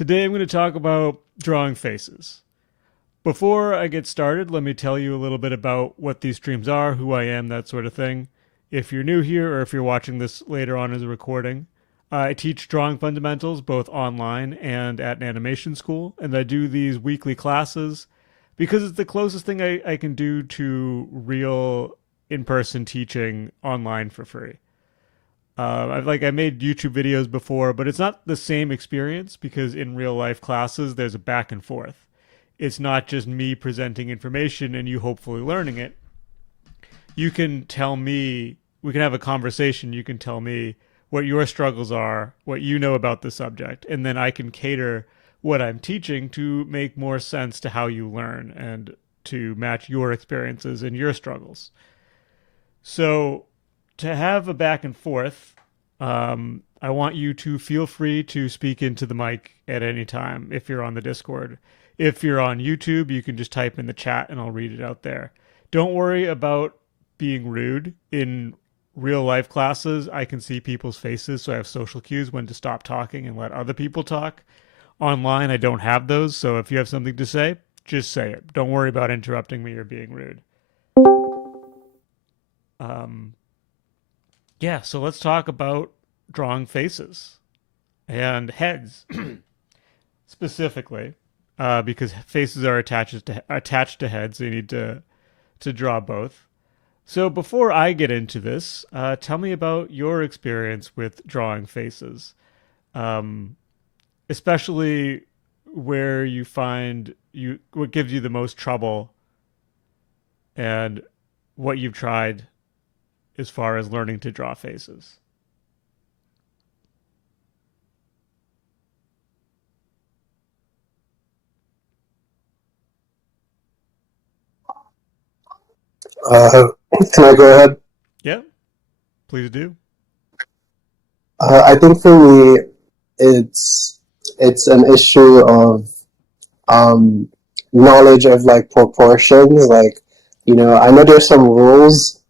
Today I'm going to talk about drawing faces. Before I get started, let me tell you a little bit about what these streams are, who I am, that sort of thing. If you're new here or if you're watching this later on as a recording, I teach drawing fundamentals both online and at an animation school, and I do these weekly classes because it's the closest thing I can do to real in person teaching online for free. I made YouTube videos before, but it's not the same experience because in real life classes there's a back and forth. It's not just me presenting information and you hopefully learning it. You can tell me, we can have a conversation. You can tell me what your struggles are, what you know about the subject, and then I can cater what I'm teaching to make more sense to how you learn and to match your experiences and your struggles. So to have a back and forth, I want you to feel free to speak into the mic at any time if you're on the Discord. If you're on YouTube, you can just type in the chat and I'll read it out there. Don't worry about being rude. In real life classes, I can see people's faces, so I have social cues when to stop talking and let other people talk. Online, I don't have those, so if you have something to say, just say it. Don't worry about interrupting me or being rude. Um, yeah, so let's talk about drawing faces and heads specifically, because faces are attached to heads, so you need to draw both. So before I get into this, tell me about your experience with drawing faces, um, especially where you find what gives you the most trouble and what you've tried as far as learning to draw faces. Uh, can I go ahead? Yeah, please do. I think for me, it's it's an issue of um, knowledge of like proportions. Like, I know there's some rules,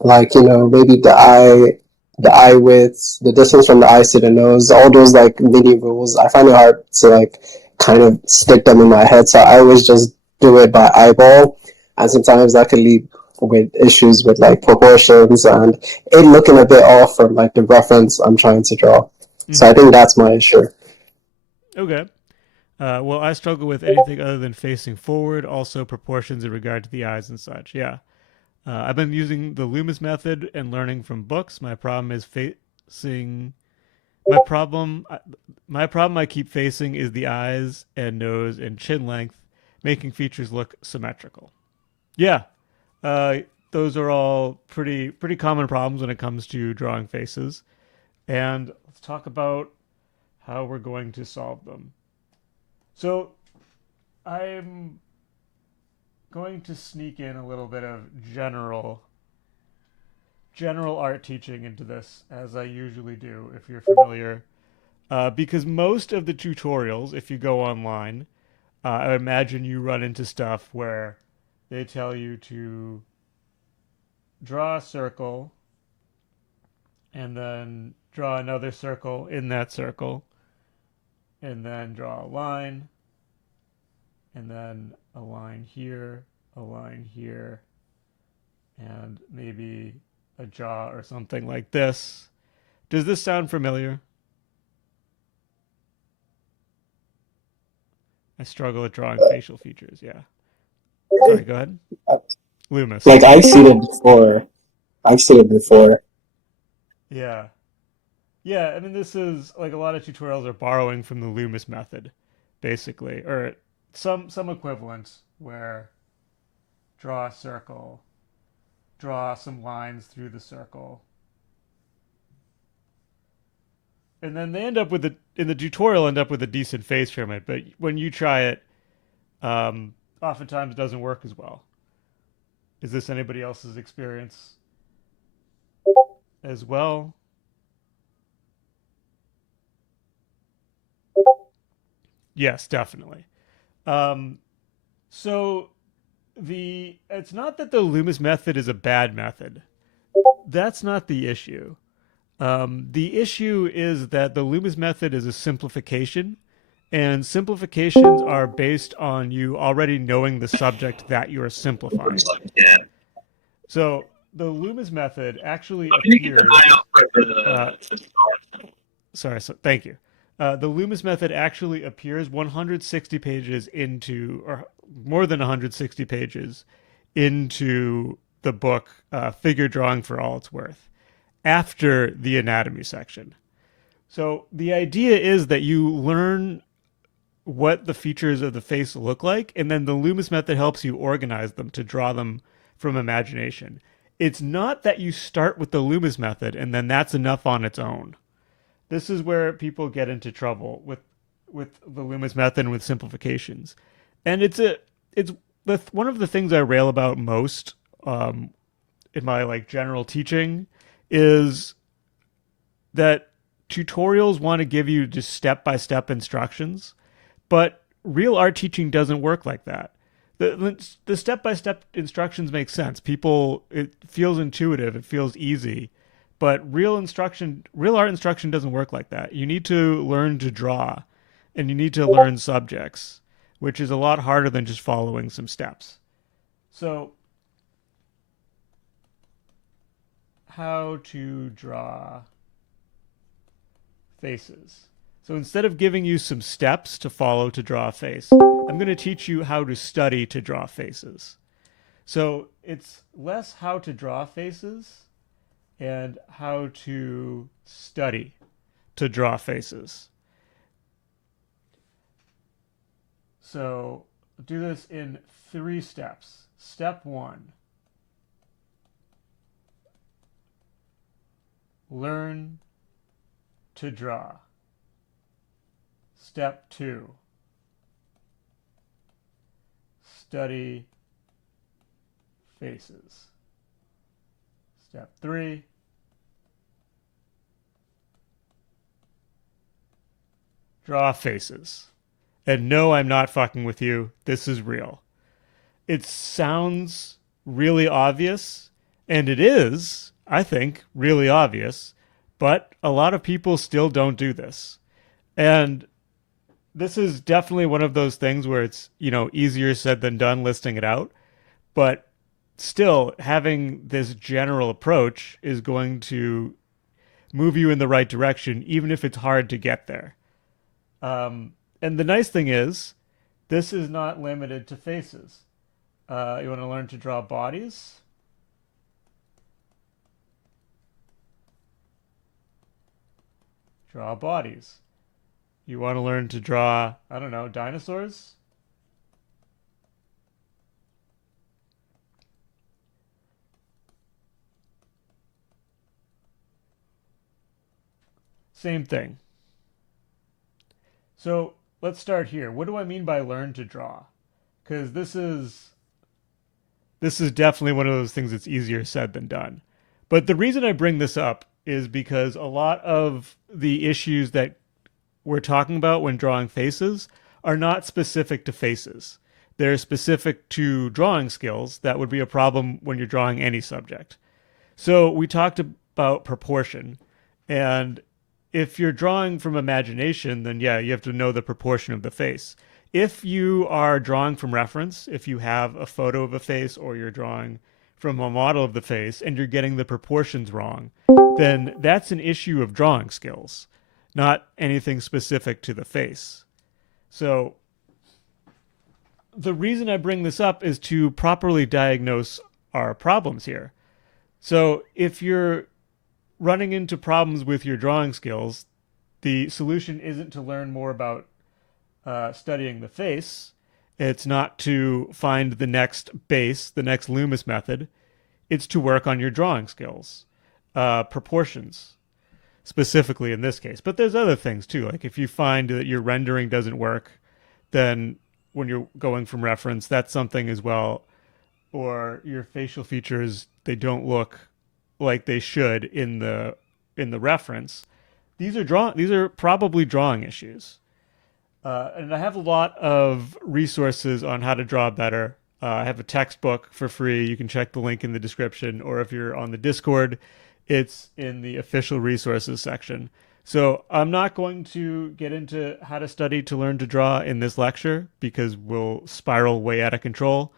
like maybe the eye width, the distance from the eyes to the nose, all those like mini rules. I find it hard to like kind of stick them in my head, so I always just do it by eyeball, and sometimes that can lead with issues with like proportions and it looking a bit off from like the reference I'm trying to draw. So I Mm-hmm. think that's my issue. Okay. Well, I struggle with anything other than facing forward, also proportions in regard to the eyes and such. Yeah. I've been using the Loomis method and learning from books. My problem is facing. My problem. My problem I keep facing is the eyes and nose and chin length, making features look symmetrical. Yeah. Uh, those are all pretty common problems when it comes to drawing faces. And let's talk about how we're going to solve them. So I'm going to sneak in a little bit of general art teaching into this, as I usually do, if you're familiar. Because most of the tutorials, if you go online, I imagine you run into stuff where they tell you to draw a circle and then draw another circle in that circle and then draw a line and then a line here, and maybe a jaw or something like this. Does this sound familiar? I struggle at drawing facial features. Yeah. Sorry, go ahead. Loomis. Like I've seen it before. I've seen it before. Yeah. Yeah, I mean, this is like a lot of tutorials are borrowing from the Loomis method, basically, or some equivalent where draw a circle, draw some lines through the circle, and then they end up with in the tutorial end up with a decent face from it. But when you try it, oftentimes it doesn't work as well. Is this anybody else's experience as well? Yes, definitely. Um, so the it's not that the Loomis method is a bad method. That's not the issue. The issue is that the Loomis method is a simplification And simplifications are based on you already knowing the subject that you're simplifying. Yeah. So the Loomis method actually I'm gonna keep an eye appears. out for Uh, the star. thank you. The Loomis method actually appears 160 pages into, or more than 160 pages into the book Figure Drawing for All It's Worth, after the anatomy section. So the idea is that you learn what the features of the face look like, and then the Loomis method helps you organize them to draw them from imagination. It's not that you start with the Loomis method and then that's enough on its own. This is where people get into trouble with the Loomis method and with simplifications. And it's one of the things I rail about most in my like general teaching is that tutorials want to give you just step-by-step instructions, but real art teaching doesn't work like that. The step-by-step instructions make sense. People, it feels intuitive, it feels easy, but real art instruction doesn't work like that. You need to learn to draw, and you need to learn subjects, which is a lot harder than just following some steps. So, how to draw faces. So instead of giving you some steps to follow to draw a face, I'm going to teach you how to study to draw faces. So it's less how to draw faces and how to study to draw faces. So do this in 3 steps. Step 1, learn to draw. Step 2, study faces. Step 3, draw faces. And no, I'm not fucking with you. This is real. It sounds really obvious, and it is, I think, really obvious, but a lot of people still don't do this. And this is definitely one of those things where it's, easier said than done listing it out, but still having this general approach is going to move you in the right direction, even if it's hard to get there. And the nice thing is, this is not limited to faces. You want to learn to draw bodies? Draw bodies. You want to learn to draw, I don't know, dinosaurs? Same thing. So let's start here. What do I mean by learn to draw? Because this is definitely one of those things that's easier said than done. But the reason I bring this up is because a lot of the issues that we're talking about when drawing faces are not specific to faces. They're specific to drawing skills that would be a problem when you're drawing any subject. So we talked about proportion, and if you're drawing from imagination, then yeah, you have to know the proportion of the face. If you are drawing from reference, if you have a photo of a face or you're drawing from a model of the face and you're getting the proportions wrong, then that's an issue of drawing skills, not anything specific to the face. So the reason I bring this up is to properly diagnose our problems here. So if you're running into problems with your drawing skills, the solution isn't to learn more about studying the face. It's not to find the next base, the next Loomis method. It's to work on your drawing skills, proportions, specifically in this case. But there's other things too. Like if you find that your rendering doesn't work, then when you're going from reference, that's something as well. Or your facial features, they don't look like they should in the reference. These are probably drawing issues. And I have a lot of resources on how to draw better. I have a textbook for free. You can check the link in the description, or if you're on the Discord, it's in the official resources section. So I'm not going to get into how to study to learn to draw in this lecture because we'll spiral way out of control.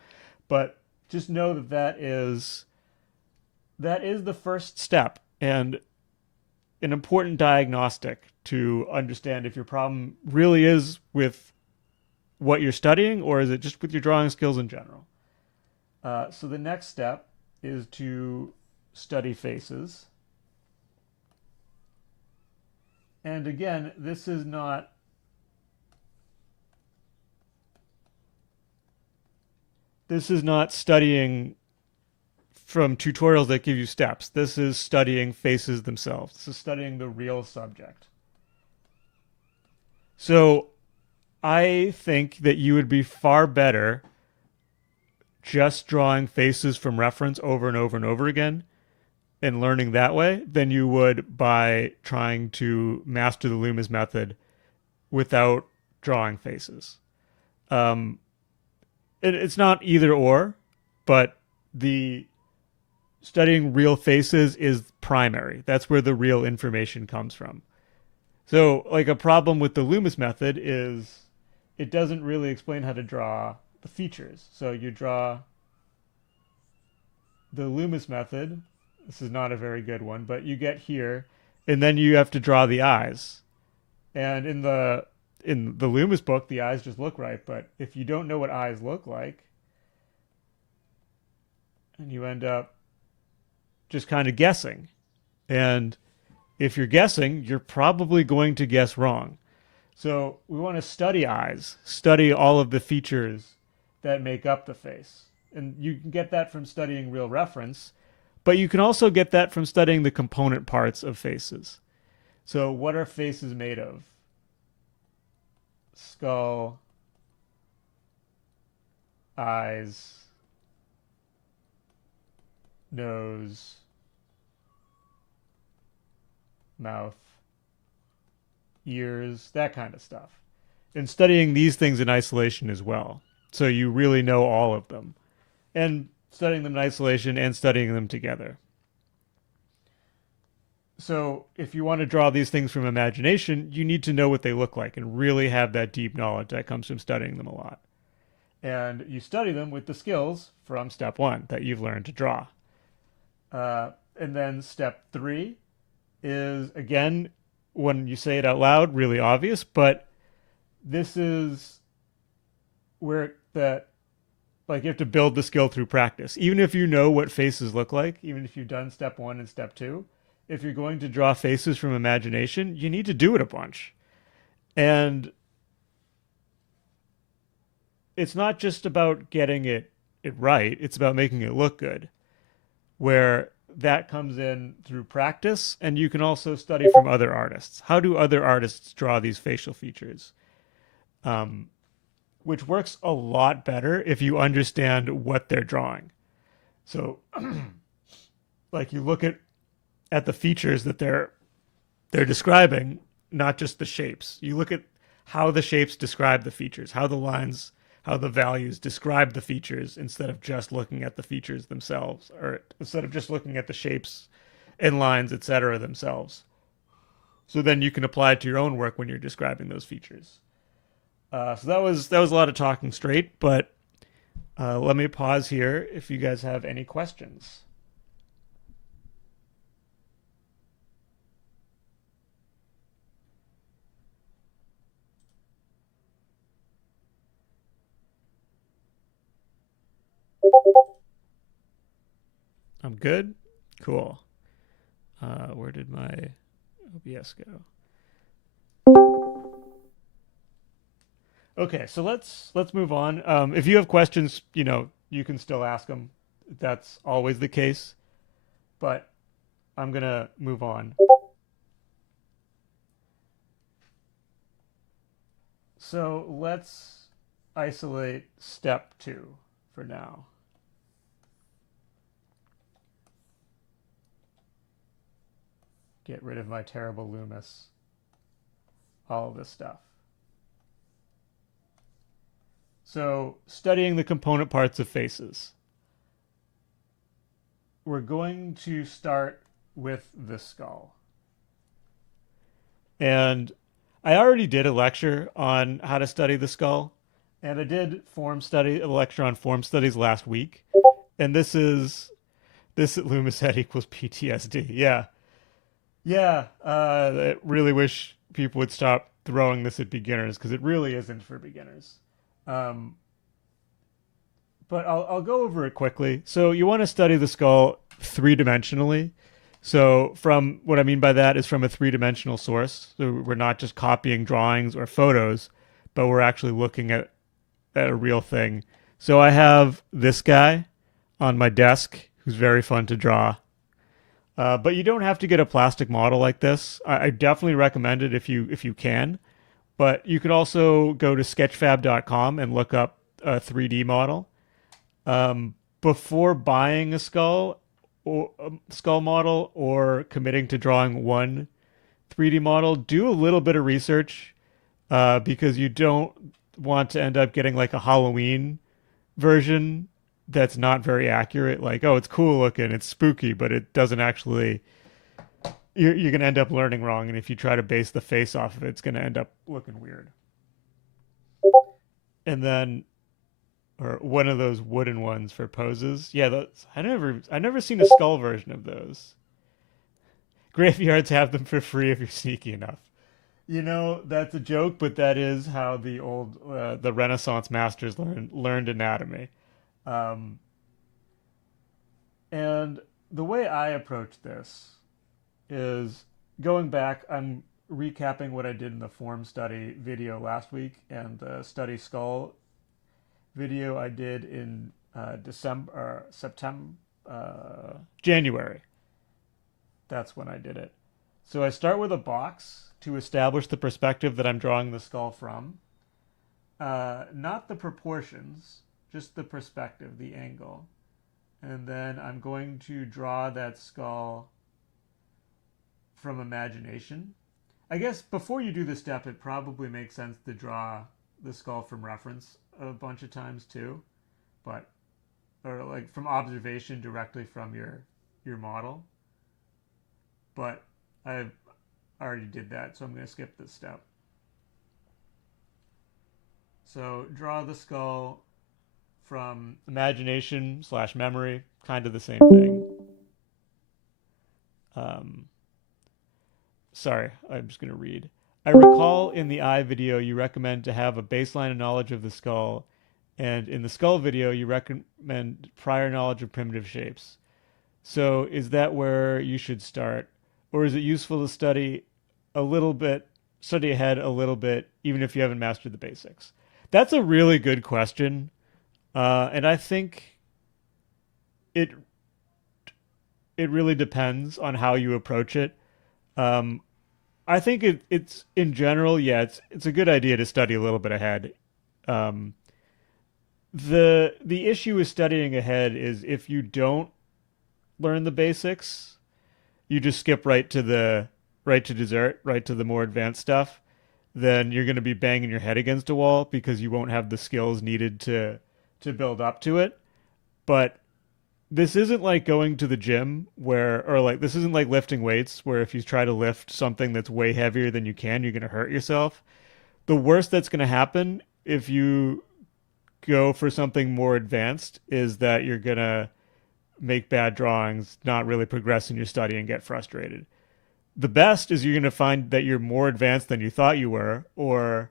But just know that that is the first step and an important diagnostic to understand if your problem really is with what you're studying or is it just with your drawing skills in general. So the next step is to study faces. And again, this is not studying from tutorials that give you steps. This is studying faces themselves. This is studying the real subject. So I think that you would be far better just drawing faces from reference over and over and over again and learning that way than you would by trying to master the Loomis method without drawing faces. Um, it's not either or, but the studying real faces is primary. That's where the real information comes from. So, like a problem with the Loomis method is it doesn't really explain how to draw the features. So you draw the Loomis method. This is not a very good one, but you get here, and then you have to draw the eyes. And in the Loomis book, the eyes just look right. But if you don't know what eyes look like, and you end up just kind of guessing. And if you're guessing, you're probably going to guess wrong. So we want to study eyes, study all of the features that make up the face. And you can get that from studying real reference, but you can also get that from studying the component parts of faces. So what are faces made of? Skull, eyes, nose, mouth, ears, that kind of stuff. And studying these things in isolation as well. So you really know all of them. And studying them in isolation and studying them together. So if you want to draw these things from imagination, you need to know what they look like and really have that deep knowledge that comes from studying them a lot. And you study them with the skills from step 1 that you've learned to draw. And then step 3 is, again, when you say it out loud, really obvious, but this is where that, like, you have to build the skill through practice. Even if you know what faces look like, even if you've done step 1 and step 2, if you're going to draw faces from imagination, you need to do it a bunch. And it's not just about getting it right, it's about making it look good, where that comes in through practice. And you can also study from other artists. How do other artists draw these facial features? Which works a lot better if you understand what they're drawing. So, like, you look at the features that they're describing, not just the shapes. You look at how the shapes describe the features, how the lines, how the values describe the features instead of just looking at the features themselves, or instead of just looking at the shapes and lines, etc. themselves. So then you can apply it to your own work when you're describing those features. So that was a lot of talking straight, but let me pause here if you guys have any questions. I'm good? Cool. Where did my OBS go? Okay, so let's move on. If you have questions, you can still ask them. That's always the case. But I'm gonna move on. So let's isolate step 2 for now. Get rid of my terrible Loomis. All of this stuff. So, studying the component parts of faces. We're going to start with the skull. And I already did a lecture on how to study the skull, and I did a lecture on form studies last week. And this at Loomis head equals PTSD. Yeah. Yeah. I really wish people would stop throwing this at beginners because it really isn't for beginners. Um, but I'll go over it quickly. So you want to study the skull three dimensionally. So from what I mean by that is from a three-dimensional source. So we're not just copying drawings or photos, but we're actually looking at a real thing. So I have this guy on my desk who's very fun to draw. But you don't have to get a plastic model like this. I definitely recommend it if you can. But you could also go to sketchfab.com and look up a 3D model. Before buying a or a skull model or committing to drawing one 3D model, do a little bit of research because you don't want to end up getting like a Halloween version that's not very accurate. Like, oh, it's cool looking, it's spooky, but it doesn't actually. You're going to end up learning wrong, and if you try to base the face off of it, it's going to end up looking weird. And then or one of those wooden ones for poses. Yeah, those, I never seen a skull version of those. Graveyards have them for free if you're sneaky enough. You know, that's a joke, but that is how the Renaissance masters learned anatomy. Um, and the way I approach this is going back. I'm recapping what I did in the form study video last week and the study skull video I did in September, January. That's when I did it. So I start with a box to establish the perspective that I'm drawing the skull from. Not the proportions, just the perspective, the angle. And then I'm going to draw that skull from imagination. I guess before you do this step, it probably makes sense to draw the skull from reference a bunch of times too, but or like from observation directly from your model. But I already did that, so I'm going to skip this step. So draw the skull from imagination slash memory, kind of the same thing. Um, Sorry, I'm just going to read. I recall in the eye video you recommend to have a baseline of knowledge of the skull, and in the skull video you recommend prior knowledge of primitive shapes. So is that where you should start? Or is it useful to study ahead a little bit, even if you haven't mastered the basics? That's a really good question. And I think it it really depends on how you approach it. Um, I think it's in general, yeah, it's a good idea to study a little bit ahead. Um, the issue with studying ahead is if you don't learn the basics, you just skip right to dessert, right to the more advanced stuff, then you're going to be banging your head against a wall because you won't have the skills needed to build up to it. But this isn't like going to the gym or like this isn't like lifting weights where if you try to lift something that's way heavier than you can, you're going to hurt yourself. The worst that's going to happen if you go for something more advanced is that you're going to make bad drawings, not really progress in your study and get frustrated. The best is you're going to find that you're more advanced than you thought you were, or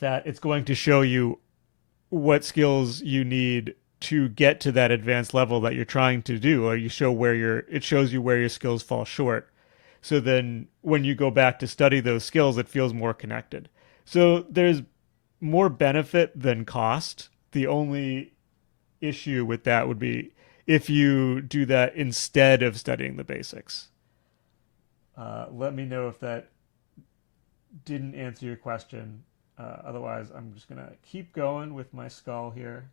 that it's going to show you what skills you need to get to that advanced level that you're trying to do, or it shows you where your skills fall short. So then when you go back to study those skills, it feels more connected. So there's more benefit than cost. The only issue with that would be if you do that instead of studying the basics. Let me know if that didn't answer your question. Otherwise, I'm just going to keep going with my skull here.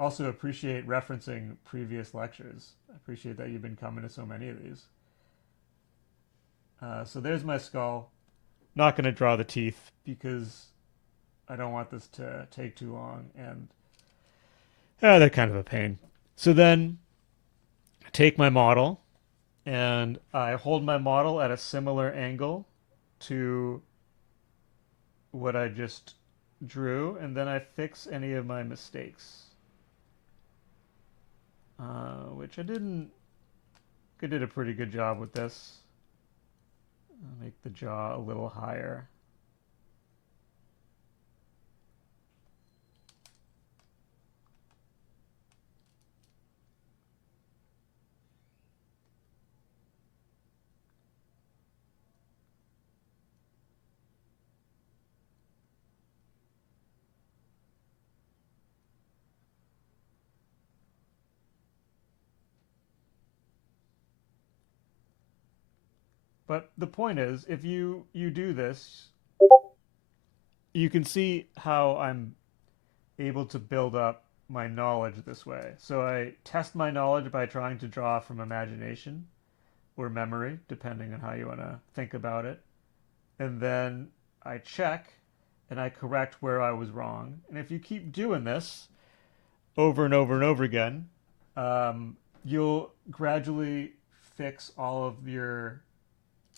Also appreciate referencing previous lectures. I appreciate that you've been coming to so many of these. So there's my skull. Not going to draw the teeth because I don't want this to take too long, and they're kind of a pain. So then take my model and I hold my model at a similar angle to what I just drew, and then I fix any of my mistakes, which I didn't. I did a pretty good job with this. I'll make the jaw a little higher. But the point is, if you do this, you can see how I'm able to build up my knowledge this way. So I test my knowledge by trying to draw from imagination or memory, depending on how you want to think about it. And then I check and I correct where I was wrong. And if you keep doing this over and over and over again, you'll gradually fix all of your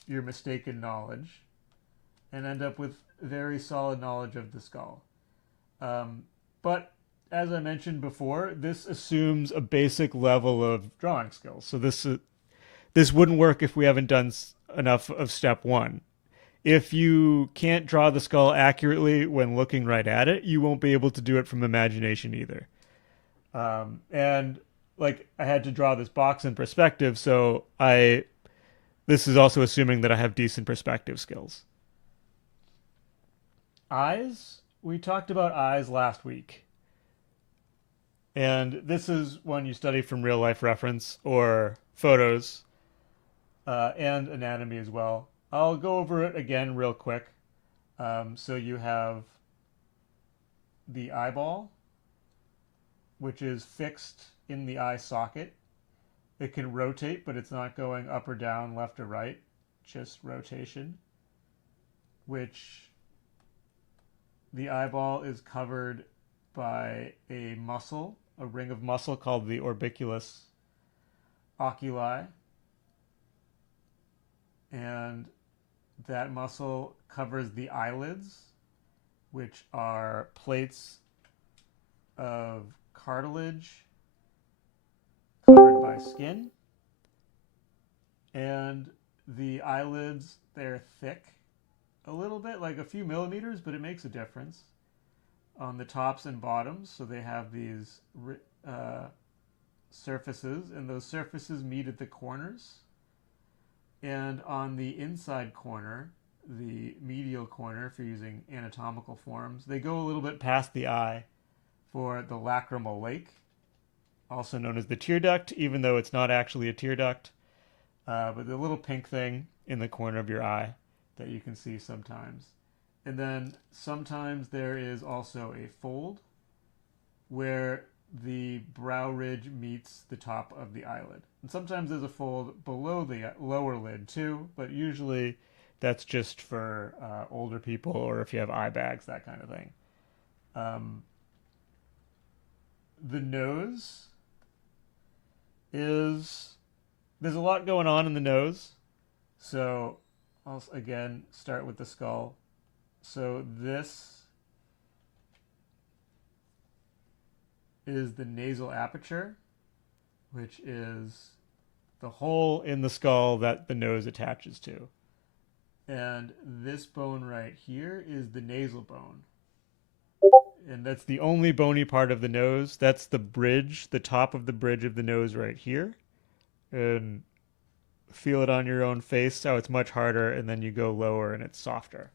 mistaken knowledge and end up with very solid knowledge of the skull. But as I mentioned before, this assumes a basic level of drawing skills. So this wouldn't work if we haven't done enough of step one. If you can't draw the skull accurately when looking right at it, you won't be able to do it from imagination either. And like I had to draw this box in perspective, so I this is also assuming that I have decent perspective skills. Eyes, we talked about eyes last week. And this is one you study from real life reference or photos and anatomy as well. I'll go over it again real quick. So you have the eyeball, which is fixed in the eye socket. It can rotate, but it's not going up or down, left or right, just rotation, which the eyeball is covered by a muscle, a ring of muscle called the orbiculus oculi. And that muscle covers the eyelids, which are plates of cartilage covered by skin. And the eyelids, they're thick, a little bit, like a few millimeters, but it makes a difference on the tops and bottoms. So they have these surfaces, and those surfaces meet at the corners. And on the inside corner, the medial corner, if you're using anatomical forms, they go a little bit past the eye for the lacrimal lake, also known as the tear duct, even though it's not actually a tear duct. But the little pink thing in the corner of your eye that you can see sometimes. And then sometimes there is also a fold where the brow ridge meets the top of the eyelid. And sometimes there's a fold below the lower lid too, but usually that's just for older people or if you have eye bags, that kind of thing. The nose is, there's a lot going on in the nose. So I'll again start with the skull. So this is the nasal aperture, which is the hole in the skull that the nose attaches to. And this bone right here is the nasal bone. And that's the only bony part of the nose. That's the bridge, the top of the bridge of the nose right here. And feel it on your own face, how it's much harder, and then you go lower and it's softer.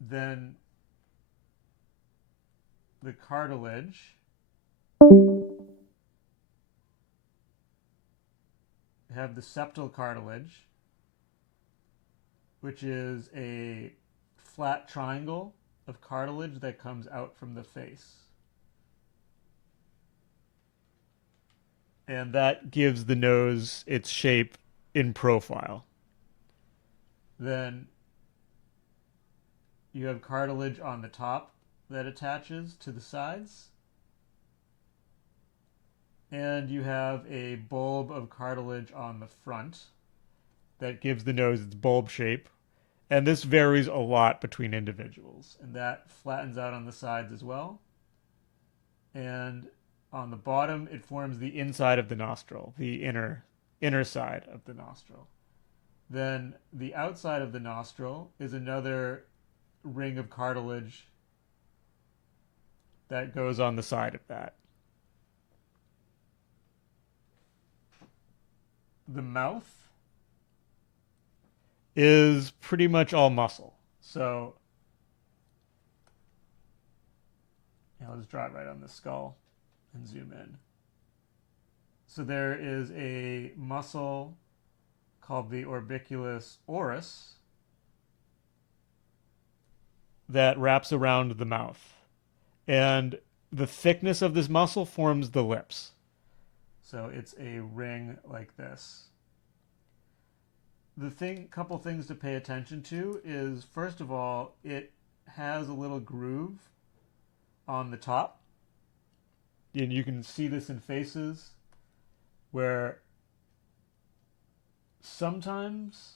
Then the cartilage have the septal cartilage, which is a flat triangle of cartilage that comes out from the face. And that gives the nose its shape in profile. Then you have cartilage on the top that attaches to the sides. And you have a bulb of cartilage on the front that gives the nose its bulb shape. And this varies a lot between individuals. And that flattens out on the sides as well. And on the bottom, it forms the inside of the nostril, the inner side of the nostril. Then the outside of the nostril is another ring of cartilage that goes on the side of that. The mouth is pretty much all muscle. So let's draw it right on the skull and zoom in. So there is a muscle called the orbiculus oris that wraps around the mouth. And the thickness of this muscle forms the lips. So it's a ring like this. Couple things to pay attention to is, first of all, it has a little groove on the top. And you can see this in faces where sometimes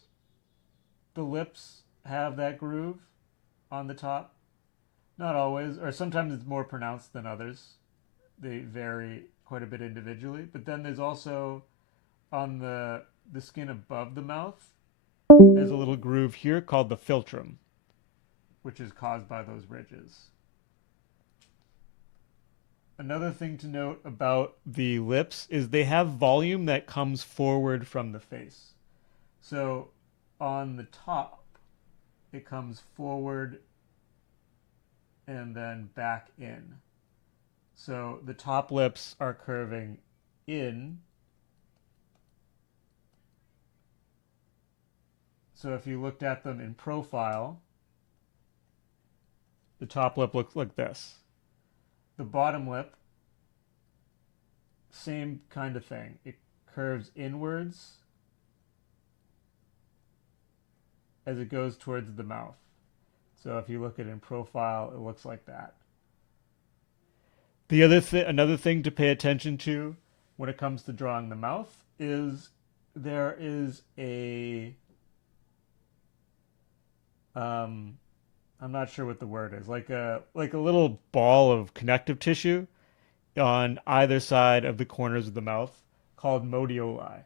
the lips have that groove on the top. Not always, or sometimes it's more pronounced than others. They vary quite a bit individually. But then there's also on the skin above the mouth, there's a little groove here called the philtrum, which is caused by those ridges. Another thing to note about the lips is they have volume that comes forward from the face. So on the top, it comes forward and then back in. So the top lips are curving in. So if you looked at them in profile, the top lip looks like this. The bottom lip, same kind of thing. It curves inwards as it goes towards the mouth. So if you look at it in profile, it looks like that. Another thing to pay attention to when it comes to drawing the mouth is there is I'm not sure what the word is, like a little ball of connective tissue on either side of the corners of the mouth called modioli.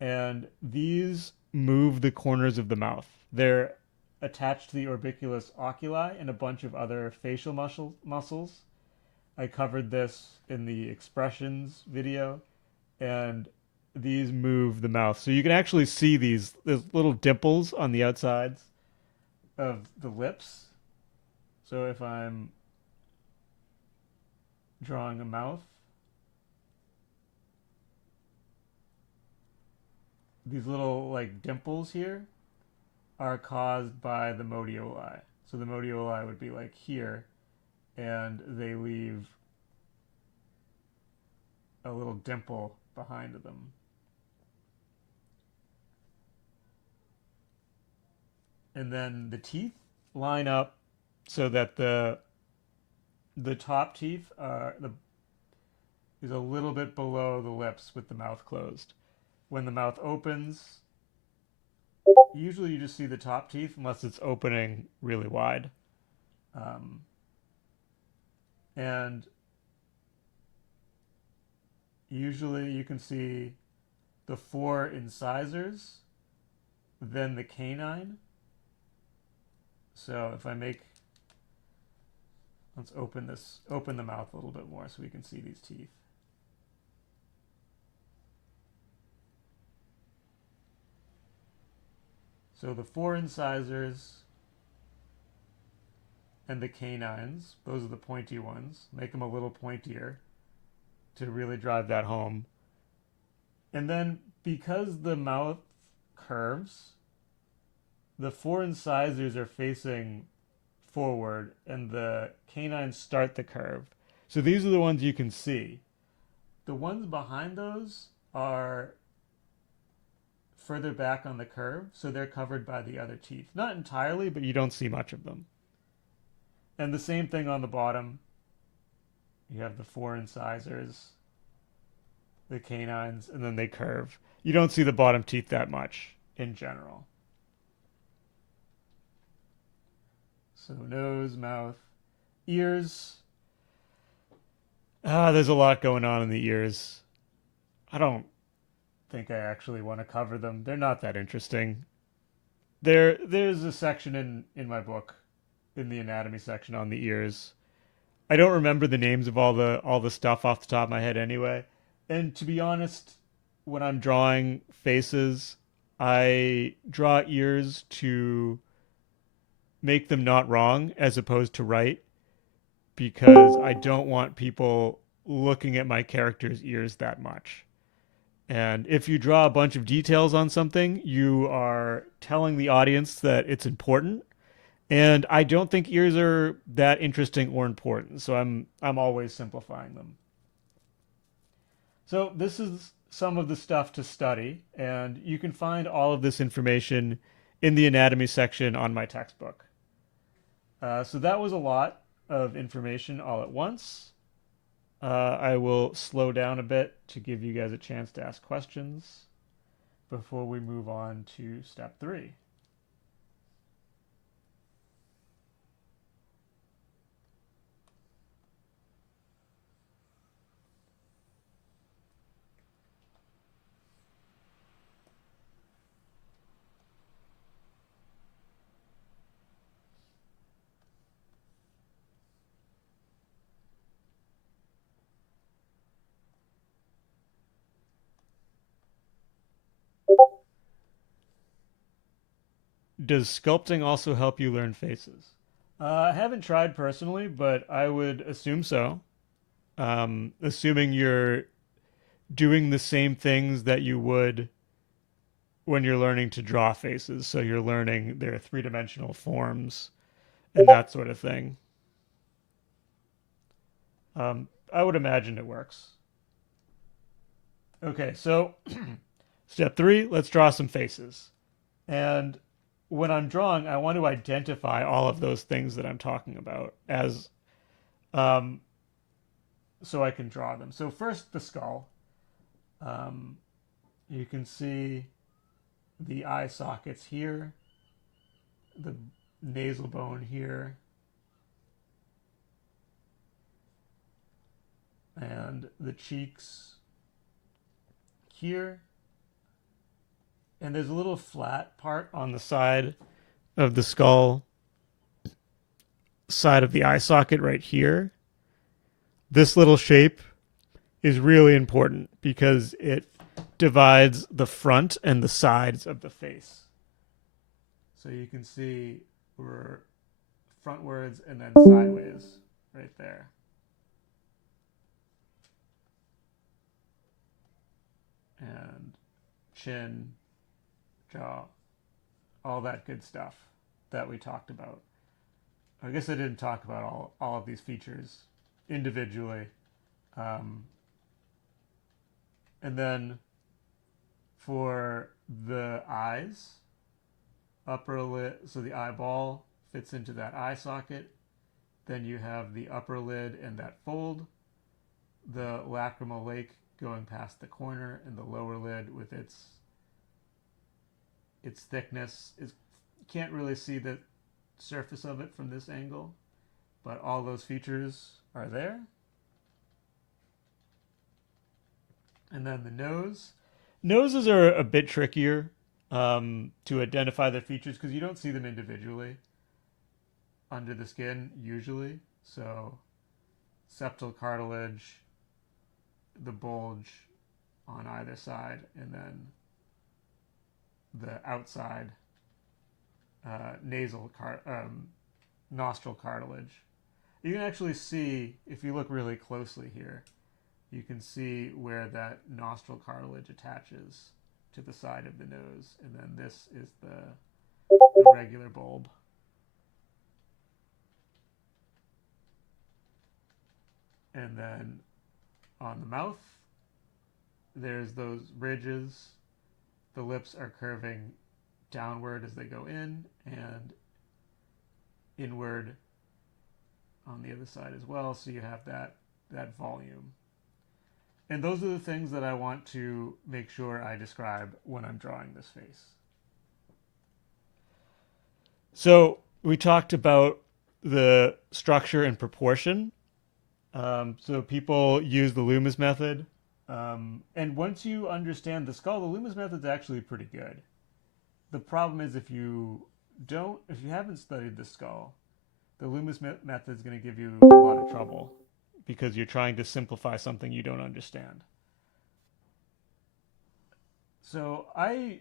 And these move the corners of the mouth. They're attached to the orbiculus oculi and a bunch of other facial muscles. I covered this in the expressions video, and these move the mouth. So you can actually see these little dimples on the outsides of the lips. So if I'm drawing a mouth, these little like dimples here are caused by the modioli. So the modioli would be like here, and they leave a little dimple behind them. And then the teeth line up so that the top teeth is a little bit below the lips with the mouth closed. When the mouth opens, usually you just see the top teeth unless it's opening really wide. And usually you can see the 4 incisors, then the canine. So if I let's open the mouth a little bit more so we can see these teeth. So the 4 incisors and the canines, those are the pointy ones. Make them a little pointier to really drive that home. And then because the mouth curves, the 4 incisors are facing forward and the canines start the curve. So these are the ones you can see. The ones behind those are further back on the curve, so they're covered by the other teeth. Not entirely, but you don't see much of them. And the same thing on the bottom. You have the 4 incisors the canines, and then they curve. You don't see the bottom teeth that much in general. So nose, mouth, ears. There's a lot going on in the ears. I don't think I actually want to cover them. They're not that interesting. There's a section in my book, in the anatomy section, on the ears. I don't remember the names of all the stuff off the top of my head anyway. And to be honest, when I'm drawing faces, I draw ears to make them not wrong as opposed to right, because I don't want people looking at my character's ears that much. And if you draw a bunch of details on something, you are telling the audience that it's important. And I don't think ears are that interesting or important, so I'm always simplifying them. So this is some of the stuff to study, and you can find all of this information in the anatomy section on my textbook. So that was a lot of information all at once. I will slow down a bit to give you guys a chance to ask questions before we move on to step 3. Does sculpting also help you learn faces? I haven't tried personally, but I would assume so. Assuming you're doing the same things that you would when you're learning to draw faces. So you're learning their three-dimensional forms and that sort of thing. I would imagine it works. Okay, so step 3, let's draw some faces. And when I'm drawing, I want to identify all of those things that I'm talking about as um, so I can draw them. So first, the skull. Um, you can see the eye sockets here, the nasal bone here, and the cheeks here. And there's a little flat part on the side of the skull, side of the eye socket right here. This little shape is really important because it divides the front and the sides of the face. So you can see we're frontwards and then sideways right there. And chin, jaw, all that good stuff that we talked about. I guess I didn't talk about all of these features individually. Um, and then for the eyes, upper lid, so the eyeball fits into that eye socket. Then you have the upper lid and that fold, the lacrimal lake going past the corner, and the lower lid with its thickness. You can't really see the surface of it from this angle, but all those features are there. And then the nose. Noses are a bit trickier to identify their features because you don't see them individually under the skin usually. So septal cartilage, the bulge on either side, and then the outside nostril cartilage. You can actually see, if you look really closely here, you can see where that nostril cartilage attaches to the side of the nose, and then this is the regular bulb. And then on the mouth, there's those ridges. The lips are curving downward as they go in and inward on the other side as well. So you have that volume. And those are the things that I want to make sure I describe when I'm drawing this face. So we talked about the structure and proportion. So people use the Loomis method. And once you understand the skull, the Loomis method is actually pretty good. The problem is if you haven't studied the skull, the Loomis method is going to give you a lot of trouble because you're trying to simplify something you don't understand. So I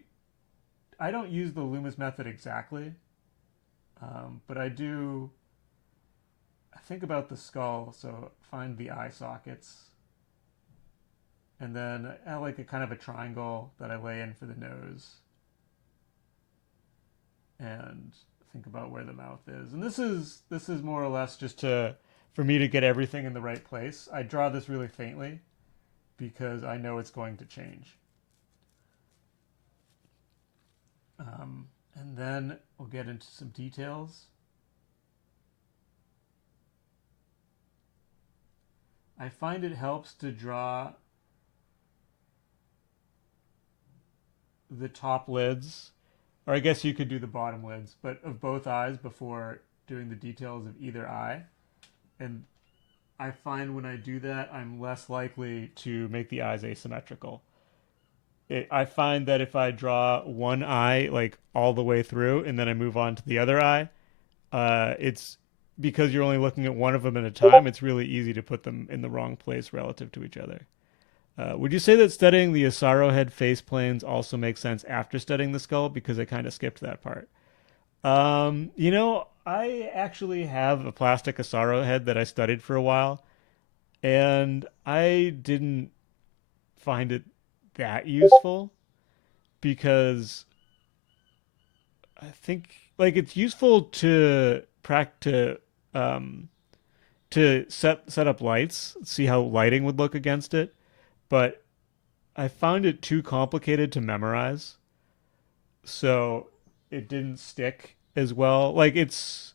don't use the Loomis method exactly, but I think about the skull. So find the eye sockets, and then I have like a kind of a triangle that I lay in for the nose, and think about where the mouth is. And this is more or less just to for me to get everything in the right place. I draw this really faintly because I know it's going to change. And then we'll get into some details. I find it helps to draw the top lids, or I guess you could do the bottom lids, but of both eyes before doing the details of either eye. And I find when I do that, I'm less likely to make the eyes asymmetrical. I find that if I draw one eye like all the way through and then I move on to the other eye, it's because you're only looking at one of them at a time. It's really easy to put them in the wrong place relative to each other. Would you say that studying the Asaro head face planes also makes sense after studying the skull? Because I kind of skipped that part. I actually have a plastic Asaro head that I studied for a while, and I didn't find it that useful because I think like it's useful to practice to set up lights, see how lighting would look against it, but I found it too complicated to memorize, so it didn't stick as well. Like it's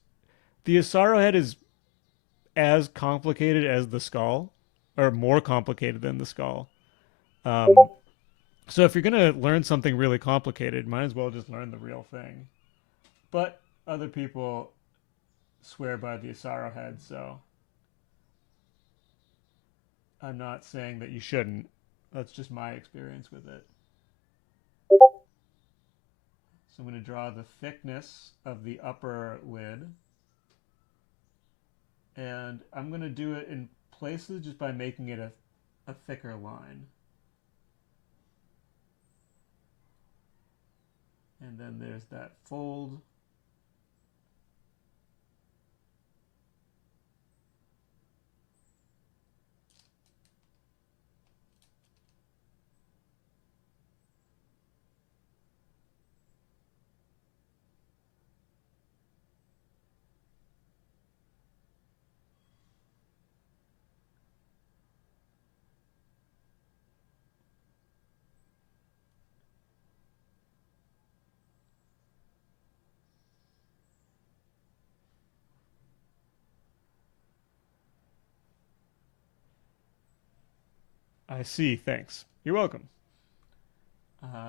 the Asaro head is as complicated as the skull, or more complicated than the skull. Um, so if you're gonna learn something really complicated, might as well just learn the real thing. But other people swear by the Asaro head, so I'm not saying that you shouldn't. That's just my experience with it. So I'm going to draw the thickness of the upper lid. And I'm going to do it in places just by making it a thicker line. And then there's that fold. I see, thanks. You're welcome.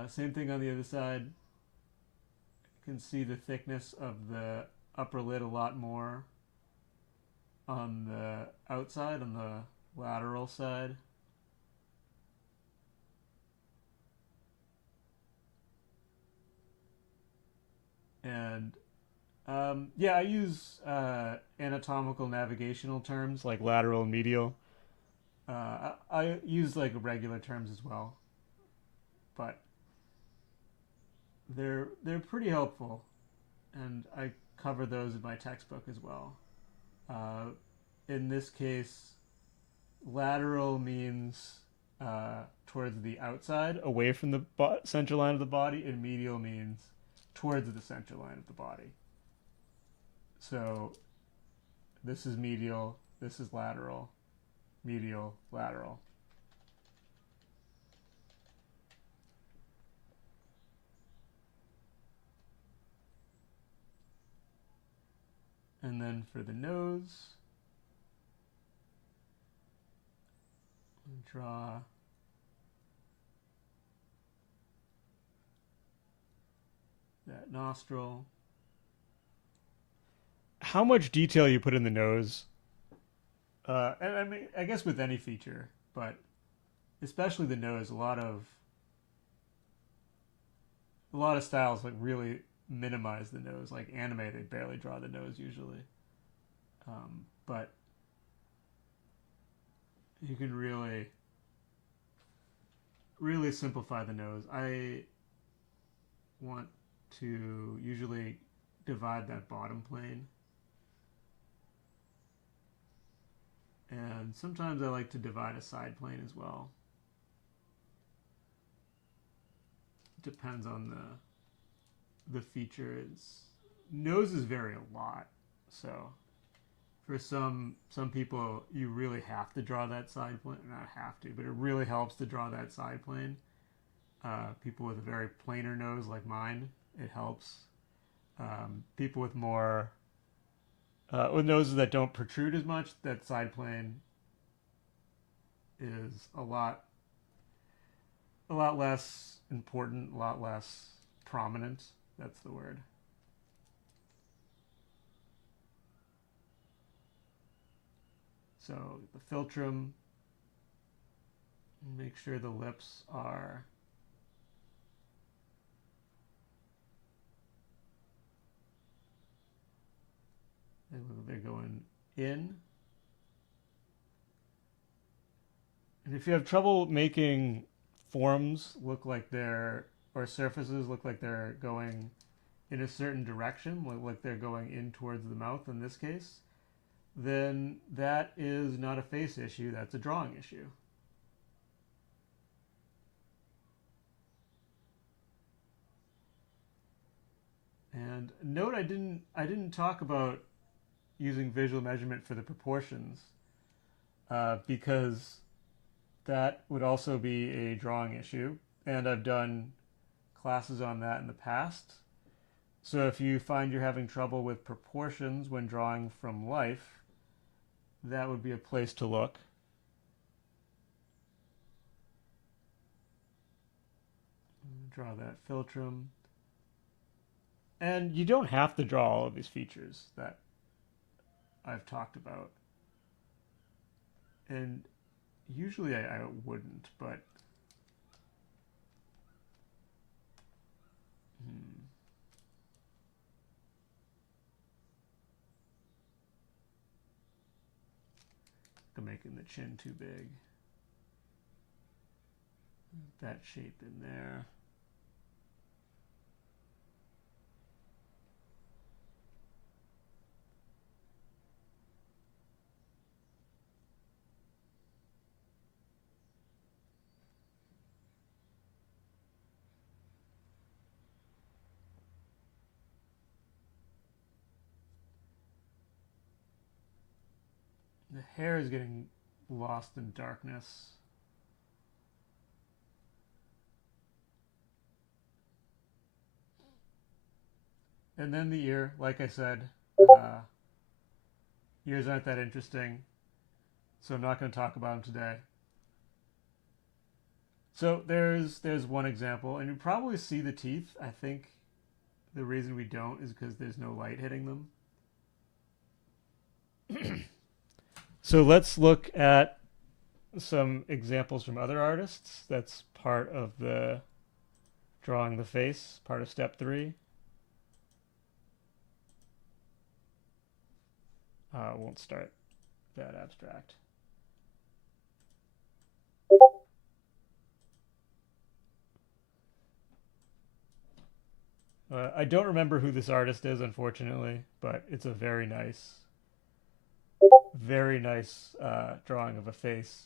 Same thing on the other side. You can see the thickness of the upper lid a lot more on the outside, on the lateral side. And yeah, I use anatomical navigational terms like lateral and medial. I use like regular terms as well, but they're pretty helpful, and I cover those in my textbook as well. Uh, in this case, lateral means towards the outside, away from the central line of the body, and medial means towards the central line of the body. So this is medial, this is lateral, medial, lateral. And then for the nose, Draw that nostril. How much detail you put in the nose, and I mean, I guess with any feature, but especially the nose, a lot of styles like really minimize the nose. Like anime, they barely draw the nose usually, but you can really simplify the nose. I want to usually divide that bottom plane, and sometimes I like to divide a side plane as well. Depends on the feature. Noses vary a lot, so for some people you really have to draw that side plane. Not have to, but it really helps to draw that side plane. People with a very planar nose like mine, it helps. People with more with noses that don't protrude as much, that side plane is a lot less important, a lot less prominent. That's the word. So the philtrum, make sure the lips are they're going in. And if you have trouble making forms look like they're or surfaces look like they're going in a certain direction, like they're going in towards the mouth in this case, then that is not a face issue, that's a drawing issue. And note I didn't talk about using visual measurement for the proportions because that would also be a drawing issue, and I've done classes on that in the past. So if you find you're having trouble with proportions when drawing from life, that would be a place to look. Draw that philtrum. And you don't have to draw all of these features that I've talked about. And usually I wouldn't, but I'm making the chin too big. That shape in there. The hair is getting lost in darkness. And then the ear, like I said, ears aren't that interesting, so I'm not going to talk about them today. So there's one example, and you probably see the teeth. I think the reason we don't is because there's no light hitting them. So let's look at some examples from other artists. That's part of the drawing the face, part of step 3. Won't start that abstract. I don't remember who this artist is, unfortunately, but it's a very nice drawing of a face.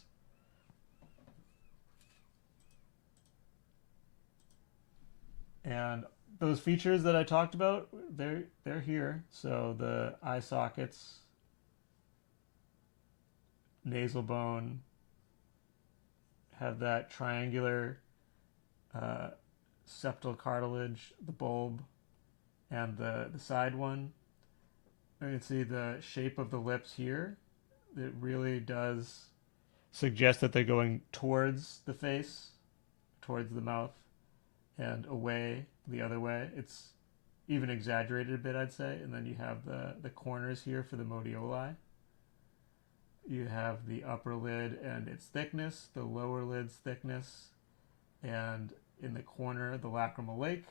And those features that I talked about, they're here. So the eye sockets, nasal bone, have that triangular septal cartilage, the bulb, and the side one. You can see the shape of the lips here. It really does. suggests that they're going towards the face, towards the mouth, and away the other way. It's even exaggerated a bit, I'd say. And then you have the corners here for the modioli. You have the upper lid and its thickness, the lower lid's thickness, and in the corner, the lacrimal lake.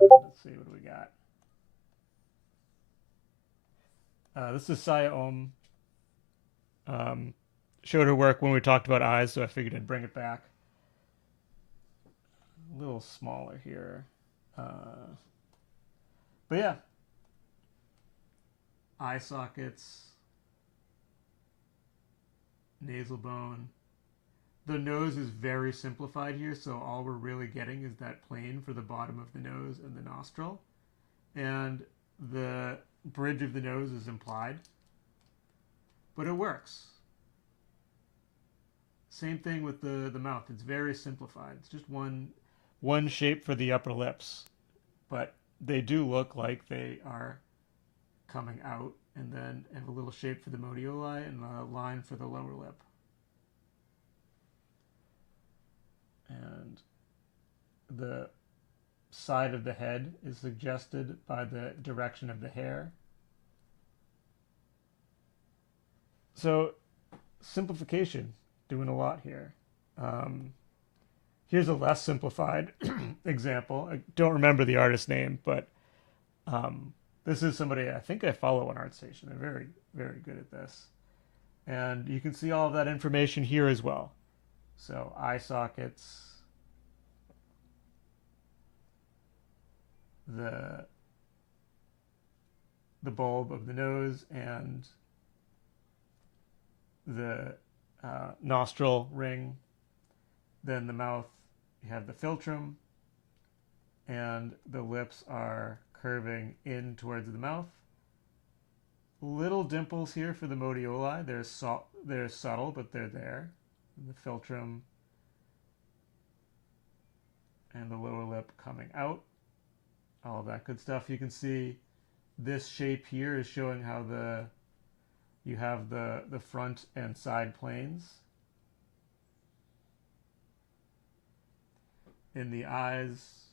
And let's see, what do we got? This is Saya Om. Showed her work when we talked about eyes, so I figured I'd bring it back. A little smaller here. But yeah. Eye sockets, nasal bone. The nose is very simplified here, so all we're really getting is that plane for the bottom of the nose and the nostril. And the bridge of the nose is implied, but it works. Same thing with the mouth. It's very simplified. It's just one shape for the upper lips, but they do look like they are coming out, and then have a little shape for the modioli and a line for the lower lip. And the side of the head is suggested by the direction of the hair. So simplification, doing a lot here. Here's a less simplified example. I don't remember the artist's name, but this is somebody I think I follow on ArtStation. They're very, very good at this. And you can see all of that information here as well. So eye sockets, the bulb of the nose, and the nostril ring. Then the mouth, you have the philtrum, and the lips are curving in towards the mouth. Little dimples here for the modioli. They're subtle, but they're there. The philtrum and the lower lip coming out. All of that good stuff. You can see this shape here is showing how you have the front and side planes. In the eyes,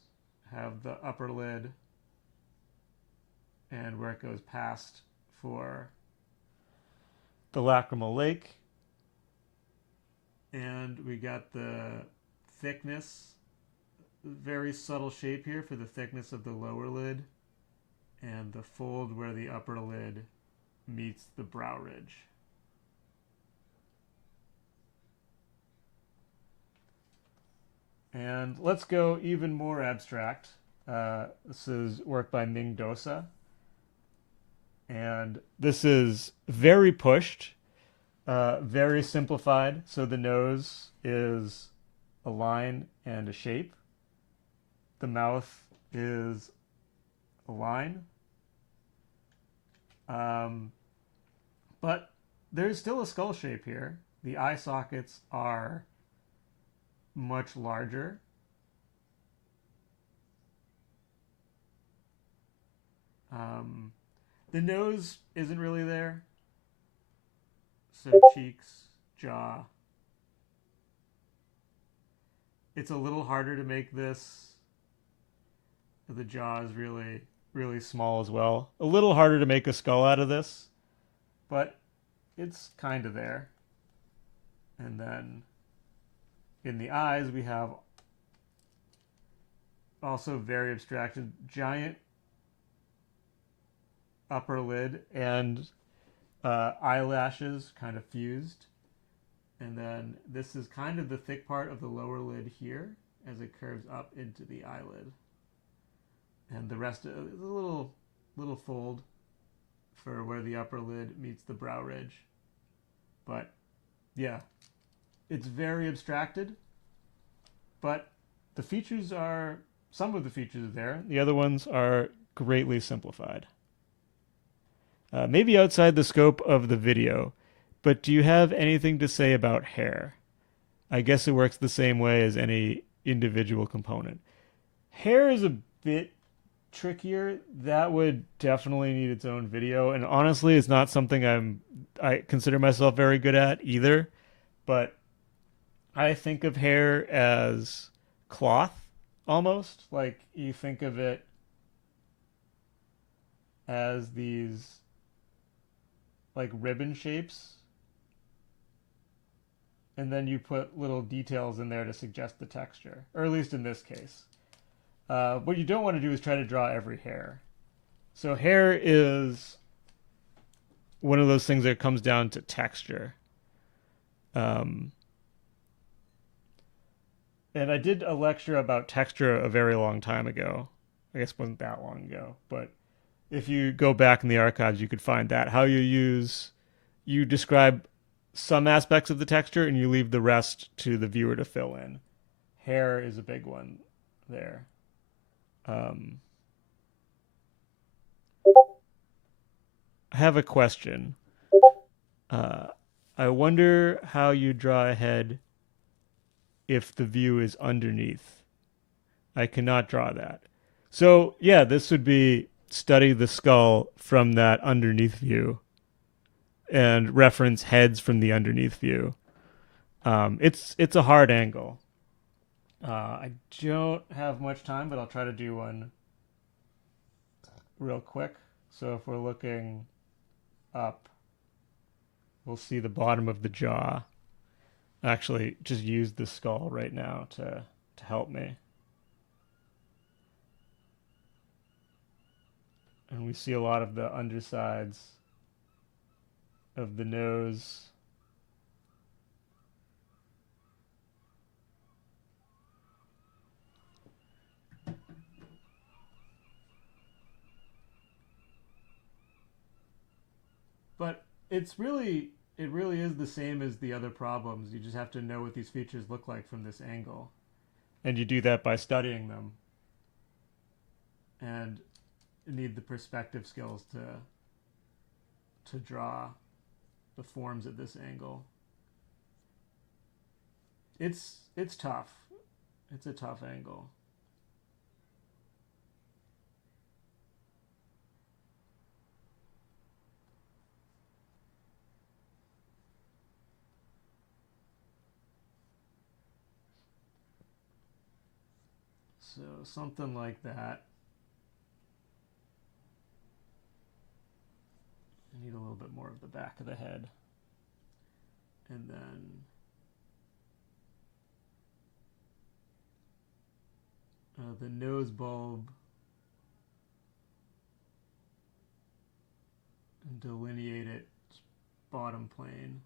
have the upper lid and where it goes past for the lacrimal lake. And we got the thickness, very subtle shape here for the thickness of the lower lid, and the fold where the upper lid meets the brow ridge. And let's go even more abstract. This is work by Ming Dosa. And this is very pushed, very simplified. So the nose is a line and a shape. The mouth is a line. But there's still a skull shape here. The eye sockets are much larger. The nose isn't really there. So cheeks, jaw. It's a little harder to make this. The jaw is really, really small as well. A little harder to make a skull out of this, but it's kind of there. And then in the eyes, we have also very abstracted, giant upper lid and eyelashes kind of fused. And then this is kind of the thick part of the lower lid here as it curves up into the eyelid. And the rest is a little fold for where the upper lid meets the brow ridge. But yeah, it's very abstracted, but the features are, some of the features are there. The other ones are greatly simplified. Maybe outside the scope of the video, but do you have anything to say about hair? I guess it works the same way as any individual component. Hair is a bit trickier. That would definitely need its own video, and honestly, it's not something I consider myself very good at either. But I think of hair as cloth almost. Like you think of it as these like ribbon shapes, and then you put little details in there to suggest the texture, or at least in this case. What you don't want to do is try to draw every hair. So hair is one of those things that comes down to texture. Um, and I did a lecture about texture a very long time ago. I guess it wasn't that long ago, but if you go back in the archives, you could find that how you describe some aspects of the texture and you leave the rest to the viewer to fill in. Hair is a big one there. Um, I have a question. Uh, I wonder how you draw a head if the view is underneath. I cannot draw that. So, yeah, this would be study the skull from that underneath view and reference heads from the underneath view. It's a hard angle. I don't have much time, but I'll try to do one real quick. So if we're looking up, we'll see the bottom of the jaw. Actually, just use the skull right now to help me. And we see a lot of the undersides of the nose. But it really is the same as the other problems. You just have to know what these features look like from this angle. And you do that by studying them. And you need the perspective skills to draw the forms at this angle. It's tough. It's a tough angle. So something like that. I need a little bit more of the back of the head. And then the nose bulb, and delineate its bottom plane.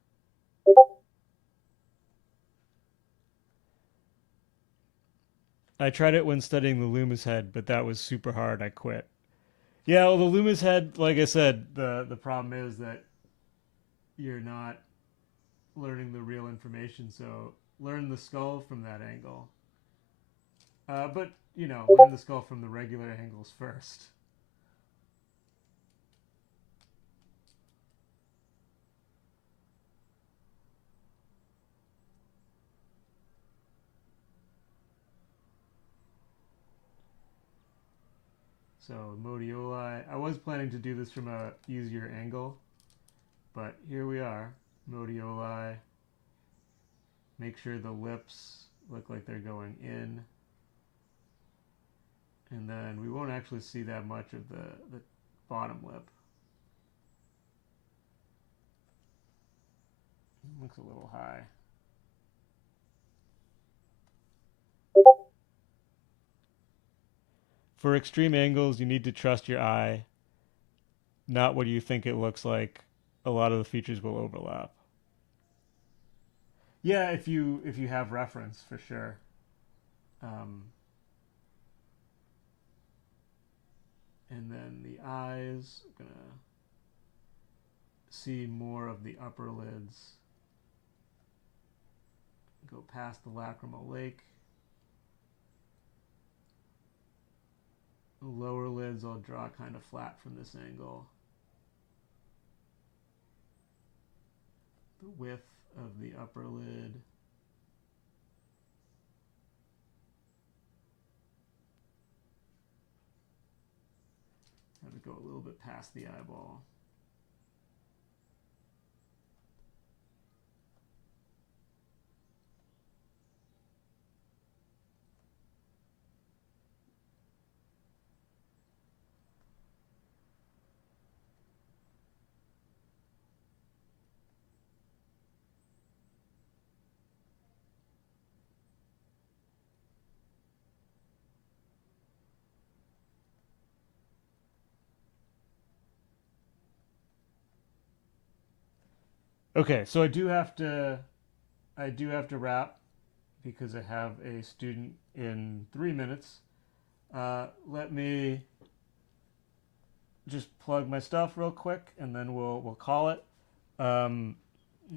I tried it when studying the Loomis head, but that was super hard. I quit. Yeah, well, the Loomis head, like I said, the problem is that you're not learning the real information. So learn the skull from that angle. But learn the skull from the regular angles first. So modioli. I was planning to do this from a easier angle, but here we are. Modioli. Make sure the lips look like they're going in. And then we won't actually see that much of the bottom lip. Looks a little high. For extreme angles, you need to trust your eye, not what you think it looks like. A lot of the features will overlap. Yeah, if you have reference for sure. Um, and then the eyes, gonna see more of the upper lids. Go past the lacrimal lake. The lower lids I'll draw kind of flat from this angle. The width of the upper lid. go a little bit past the eyeball. Okay, so I do have to wrap because I have a student in 3 minutes. Let me just plug my stuff real quick, and then we'll call it. Um,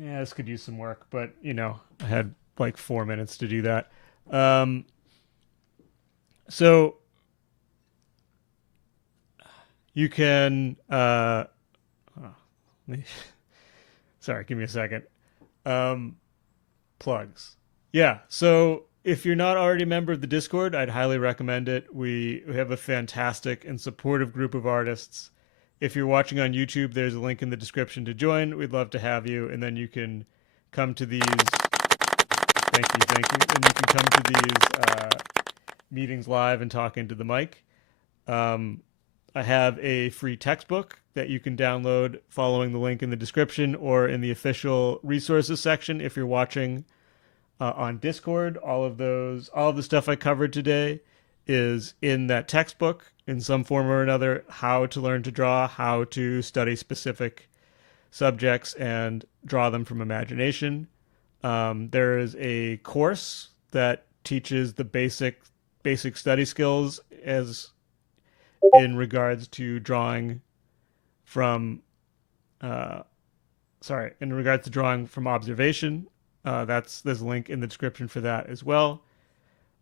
yeah, this could use some work, but I had like 4 minutes to do that. Um, so you can. Sorry, give me a second. Um, Plugs. Yeah. So if you're not already a member of the Discord, I'd highly recommend it. We have a fantastic and supportive group of artists. If you're watching on YouTube, there's a link in the description to join. We'd love to have you, and then you can come to these. Thank you. And you can come to these meetings live and talk into the mic. I have a free textbook that you can download following the link in the description or in the official resources section if you're watching on Discord. All of the stuff I covered today is in that textbook in some form or another. How to learn to draw, how to study specific subjects and draw them from imagination. There is a course that teaches the basic study skills as in regards to drawing from observation. There's a link in the description for that as well.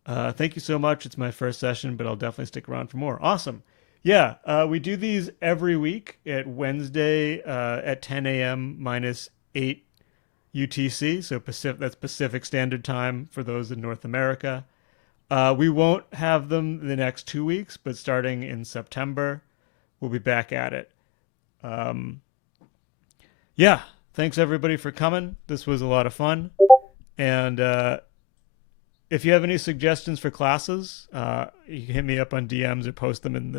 Thank you so much. It's my first session, but I'll definitely stick around for more. Awesome. Yeah, we do these every week at Wednesday at 10 a.m. minus 8 UTC. So that's Pacific Standard Time for those in North America. We won't have them the next 2 weeks, but starting in September, we'll be back at it. Yeah, thanks everybody for coming. This was a lot of fun. And if you have any suggestions for classes, you can hit me up on DMs or post them in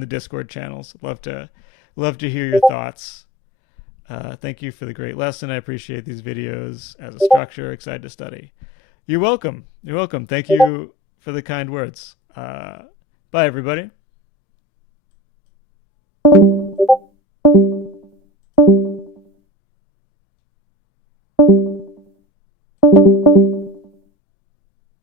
the Discord channels. I'd love to hear your thoughts. Thank you for the great lesson. I appreciate these videos as a structure. Excited to study. You're welcome. Thank you for the kind words. Bye, everybody.